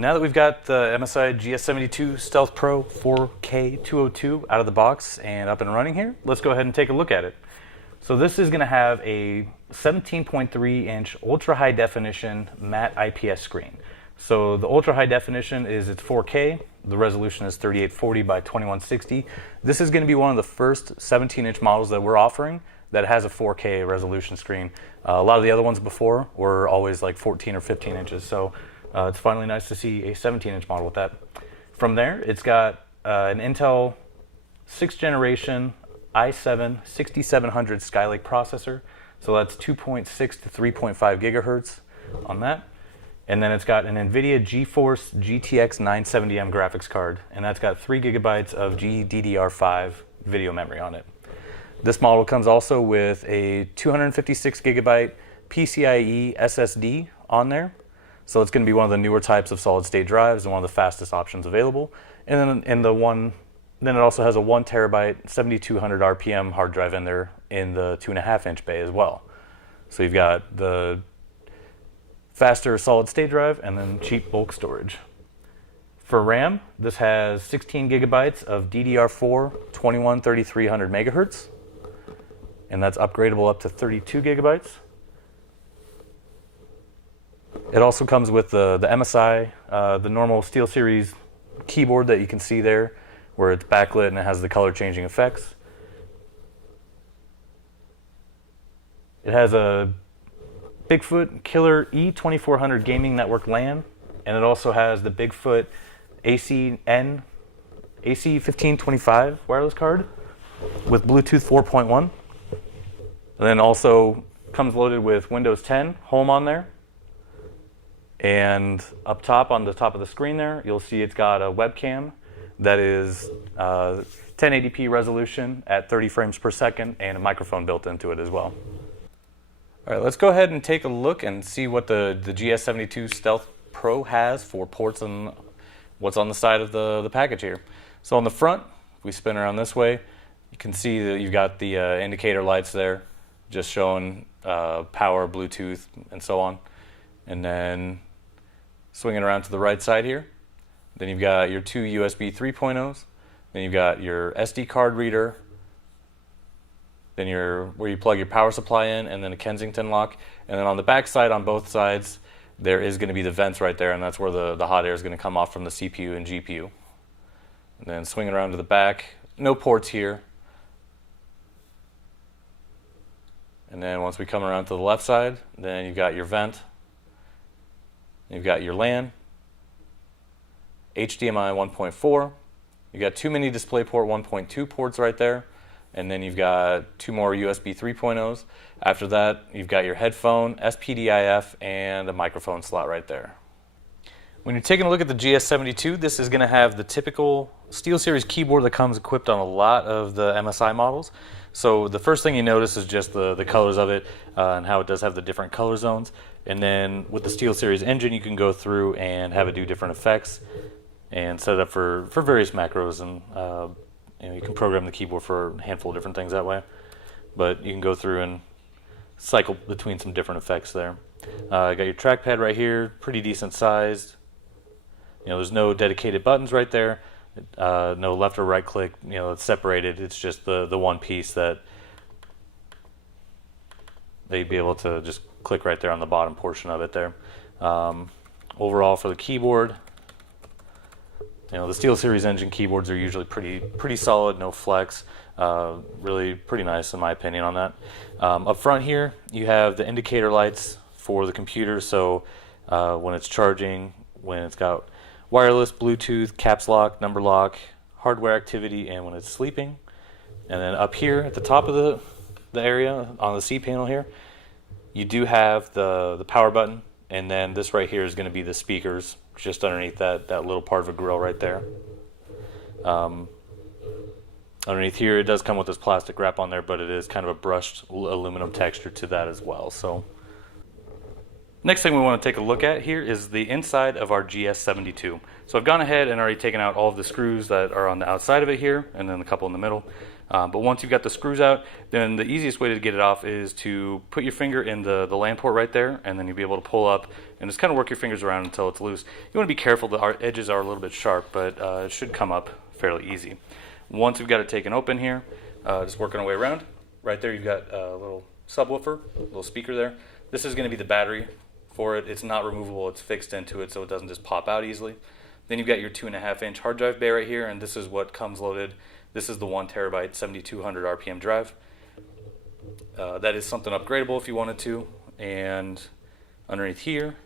now that we've got the MSI GS72 Stealth Pro 4K 202 out of the box and up and running here, let's go ahead and take a look at it. So this is going to have a 17.3 inch ultra high definition matte IPS screen. So the ultra high definition is it's 4K, the resolution is 3840 by 2160. This is going to be one of the first 17-inch models that we're offering that has a 4K resolution screen. A lot of the other ones before were always like 14 or 15 inches, so it's finally nice to see a 17-inch model with that. From there, it's got an Intel 6th generation i7 6700 Skylake processor, so that's 2.6 to 3.5 gigahertz on that. And then it's got an NVIDIA GeForce GTX 970M graphics card, and that's got 3 gigabytes of GDDR5 video memory on it. This model comes also with a 256 gigabyte PCIe SSD on there. So it's going to be one of the newer types of solid state drives and one of the fastest options available. And then it also has a 1 terabyte 7200 RPM hard drive in there in the 2.5 inch bay as well. So you've got the faster solid state drive and then cheap bulk storage. For RAM, this has 16 gigabytes of DDR4 213300 megahertz, and that's upgradable up to 32 gigabytes. It also comes with the MSI, the normal SteelSeries keyboard that you can see there, where it's backlit and it has the color changing effects. It has a Bigfoot Killer E2400 Gaming Network LAN, and it also has the Bigfoot AC1525 wireless card with Bluetooth 4.1. And then also comes loaded with Windows 10 Home on there. And up top, on the top of the screen there, you'll see it's got a webcam that is 1080p resolution at 30 frames per second and a microphone built into it as well. All right, let's go ahead and take a look and see what the GS72 Stealth Pro has for ports and what's on the side of the package here. So on the front, if we spin around this way, you can see that you've got the indicator lights there, just showing power, Bluetooth, and so on. And then swinging around to the right side here, then you've got your 2 USB 3.0s, then you've got your SD card reader, then where you plug your power supply in, and then a Kensington lock. And then on the back side, on both sides, there is going to be the vents right there, and that's where the hot air is going to come off from the CPU and GPU. And then swinging around to the back, no ports here. And then once we come around to the left side, then you've got your vent, you've got your LAN, HDMI 1.4, you've got 2 mini DisplayPort 1.2 ports right there, and then you've got 2 more USB 3.0s. After that, you've got your headphone, SPDIF, and a microphone slot right there. When you're taking a look at the GS72, this is going to have the typical SteelSeries keyboard that comes equipped on a lot of the MSI models. So the first thing you notice is just the colors of it and how it does have the different color zones. And then with the SteelSeries engine, you can go through and have it do different effects and set it up for various macros, and you can program the keyboard for a handful of different things that way. But you can go through and cycle between some different effects there. Got your trackpad right here, pretty decent sized. There's no dedicated buttons right there. No left or right click. It's separated. It's just the one piece that they'd be able to just click right there on the bottom portion of it there. Overall, for the keyboard, the SteelSeries engine keyboards are usually pretty solid, no flex. Really pretty nice in my opinion on that. Up front here, you have the indicator lights for the computer. So when it's charging, when it's got wireless, Bluetooth, caps lock, number lock, hardware activity, and when it's sleeping. And then up here at the top of the area on the C panel here, you do have the power button, and then this right here is going to be the speakers just underneath that little part of a grill right there. Underneath here, it does come with this plastic wrap on there, but it is kind of a brushed aluminum texture to that as well. So next thing we want to take a look at here is the inside of our GS72. So I've gone ahead and already taken out all of the screws that are on the outside of it here, and then a couple in the middle. But once you've got the screws out, then the easiest way to get it off is to put your finger in the LAN port right there, and then you'll be able to pull up and just kind of work your fingers around until it's loose. You want to be careful, the edges are a little bit sharp, but it should come up fairly easy. Once you've got it taken open here, just working our way around, right there you've got a little subwoofer, a little speaker there. This is going to be the battery for it. It's not removable, it's fixed into it so it doesn't just pop out easily. Then you've got your 2.5-inch hard drive bay right here, and this is what comes loaded. This is the 1 terabyte 7200 RPM drive. That is something upgradable if you wanted to. And underneath here,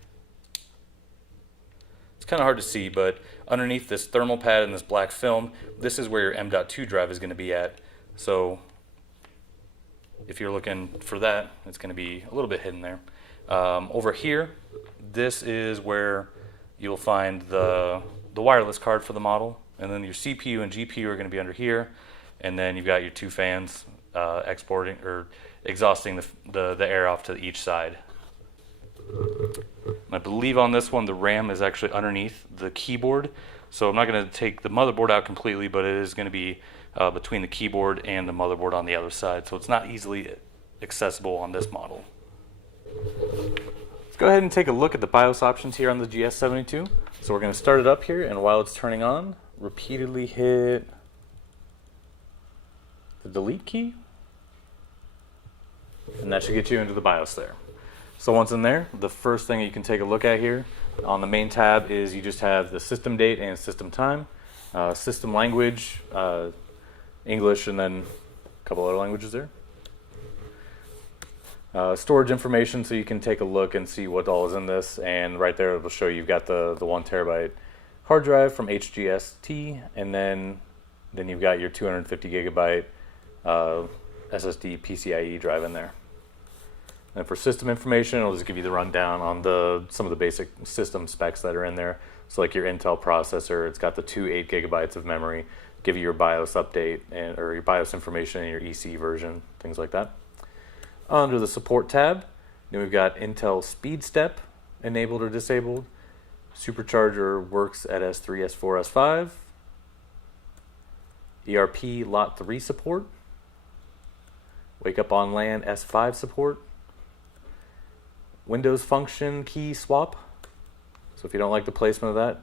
it's kind of hard to see, but underneath this thermal pad and this black film, this is where your M.2 drive is going to be at. So if you're looking for that, it's going to be a little bit hidden there. Over here, this is where you'll find the wireless card for the model, and then your CPU and GPU are going to be under here, and then you've got your 2 fans exporting or exhausting the air off to each side. I believe on this one the RAM is actually underneath the keyboard, so I'm not going to take the motherboard out completely, but it is going to be between the keyboard and the motherboard on the other side, so it's not easily accessible on this model. Let's go ahead and take a look at the BIOS options here on the GS72. So we're going to start it up here, and while it's turning on, repeatedly hit the delete key, and that should get you into the BIOS there. So once in there, the first thing you can take a look at here on the main tab is you just have the system date and system time, system language, English, and then a couple other languages there. Storage information, so you can take a look and see what all is in this, and right there it will show you've got the 1 terabyte hard drive from HGST, and then you've got your 250 gigabyte SSD PCIe drive in there. And for system information, it'll just give you the rundown on some of the basic system specs that are in there. So like your Intel processor, it's got the 2 8 gigabytes of memory, give you your BIOS update or your BIOS information and your EC version, things like that. Under the support tab, then we've got Intel SpeedStep enabled or disabled. Supercharger works at S3, S4, S5. ERP Lot 3 support. Wake up on LAN S5 support. Windows function key swap. So if you don't like the placement of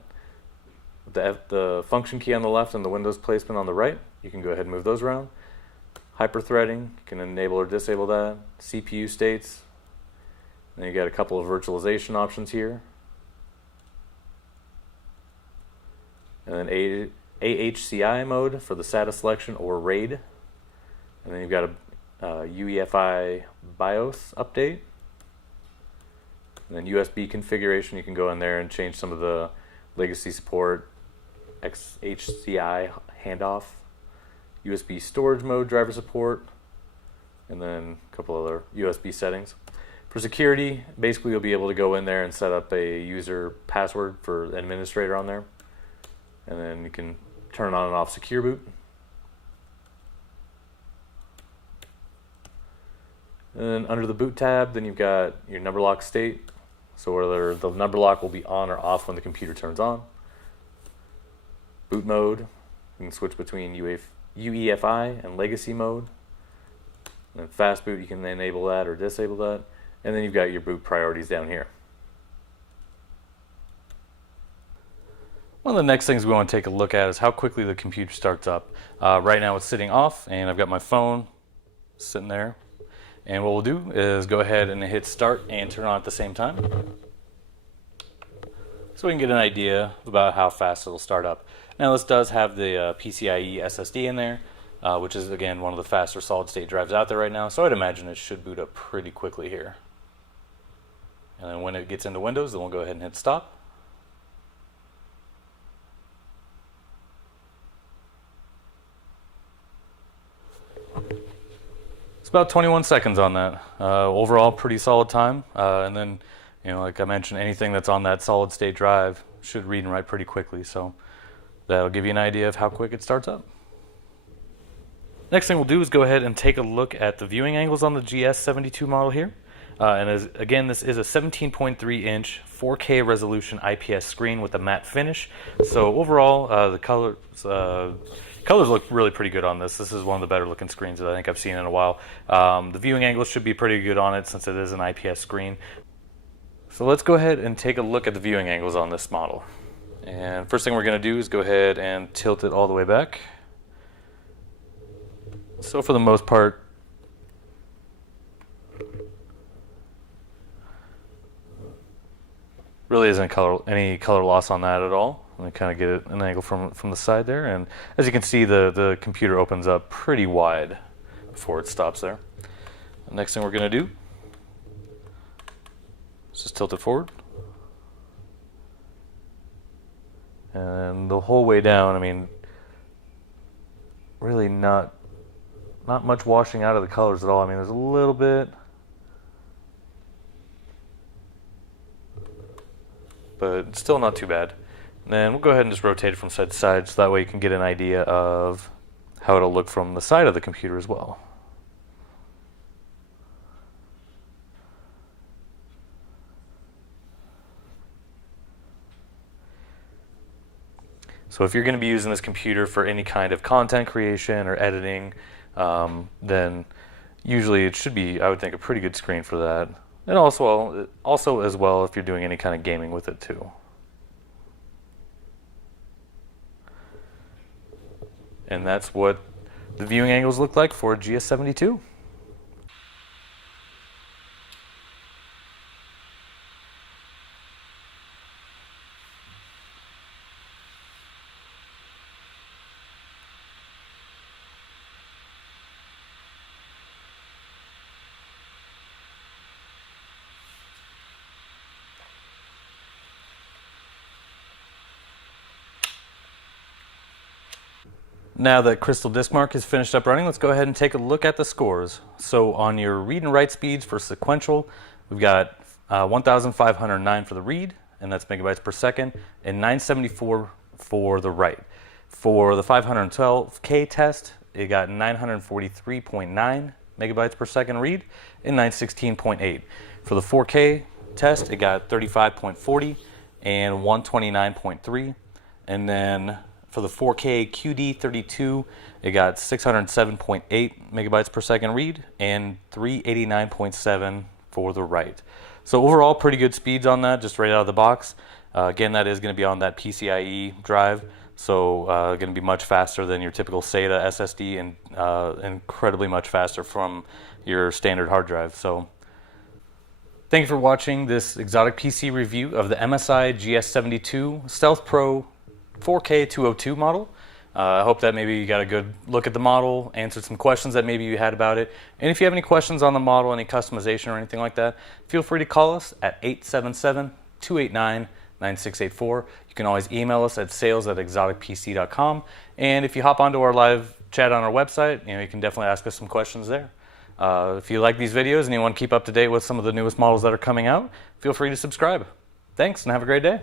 that, the function key on the left and the Windows placement on the right, you can go ahead and move those around. Hyper-threading, you can enable or disable that. CPU states. Then you got a couple of virtualization options here. And then AHCI mode for the SATA selection or RAID. And then you've got a UEFI BIOS update. And then USB configuration, you can go in there and change some of the legacy support, XHCI handoff, USB storage mode driver support, and then a couple other USB settings. For security, basically you'll be able to go in there and set up a user password for administrator on there, and then you can turn on and off secure boot. And then under the boot tab, then you've got your number lock state, so whether the number lock will be on or off when the computer turns on. Boot mode, you can switch between UEFI and legacy mode. And then fast boot, you can enable that or disable that. And then you've got your boot priorities down here. One of the next things we want to take a look at is how quickly the computer starts up. Right now it's sitting off, and I've got my phone sitting there. And what we'll do is go ahead and hit start and turn on at the same time, so we can get an idea about how fast it'll start up. Now this does have the PCIe SSD in there, which is again one of the faster solid state drives out there right now, so I'd imagine it should boot up pretty quickly here. And then when it gets into Windows, then we'll go ahead and hit stop. It's about 21 seconds on that. Overall, pretty solid time. And then, like I mentioned, anything that's on that solid state drive should read and write pretty quickly. So that'll give you an idea of how quick it starts up. Next thing we'll do is go ahead and take a look at the viewing angles on the GS72 model here. Again, this is a 17.3-inch 4K resolution IPS screen with a matte finish. So overall, the colors, Colors look really pretty good on this. This is one of the better looking screens that I think I've seen in a while. The viewing angles should be pretty good on it since it is an IPS screen. So let's go ahead and take a look at the viewing angles on this model. And first thing we're going to do is go ahead and tilt it all the way back. So for the most part, really isn't any color loss on that at all. Let me kind of get it an angle from the side there, and as you can see, the computer opens up pretty wide before it stops there. The next thing we're going to do is just tilt it forward, and the whole way down. I mean, really not much washing out of the colors at all. I mean, there's a little bit, but still not too bad. And then we'll go ahead and just rotate it from side to side so that way you can get an idea of how it'll look from the side of the computer as well. So if you're going to be using this computer for any kind of content creation or editing, then usually it should be, I would think, a pretty good screen for that. And also as well if you're doing any kind of gaming with it too. And that's what the viewing angles look like for GS72. Now that Crystal Diskmark is finished up running, let's go ahead and take a look at the scores. So on your read and write speeds for sequential, we've got 1,509 for the read, and that's megabytes per second, and 974 for the write. For the 512K test, it got 943.9 megabytes per second read and 916.8. For the 4K test, it got 35.40 and 129.3, and then for the 4K QD32, it got 607.8 megabytes per second read and 389.7 for the write. So overall, pretty good speeds on that, just right out of the box. Again, that is going to be on that PCIe drive, so going to be much faster than your typical SATA SSD and incredibly much faster from your standard hard drive. So thank you for watching this XOTIC PC review of the MSI GS72 Stealth Pro 4K 202 model. I hope that maybe you got a good look at the model, answered some questions that maybe you had about it. And if you have any questions on the model, any customization or anything like that, feel free to call us at 877-289-9684. You can always email us at sales@exoticpc.com. And if you hop onto our live chat on our website, you can definitely ask us some questions there. If you like these videos and you want to keep up to date with some of the newest models that are coming out, feel free to subscribe. Thanks and have a great day.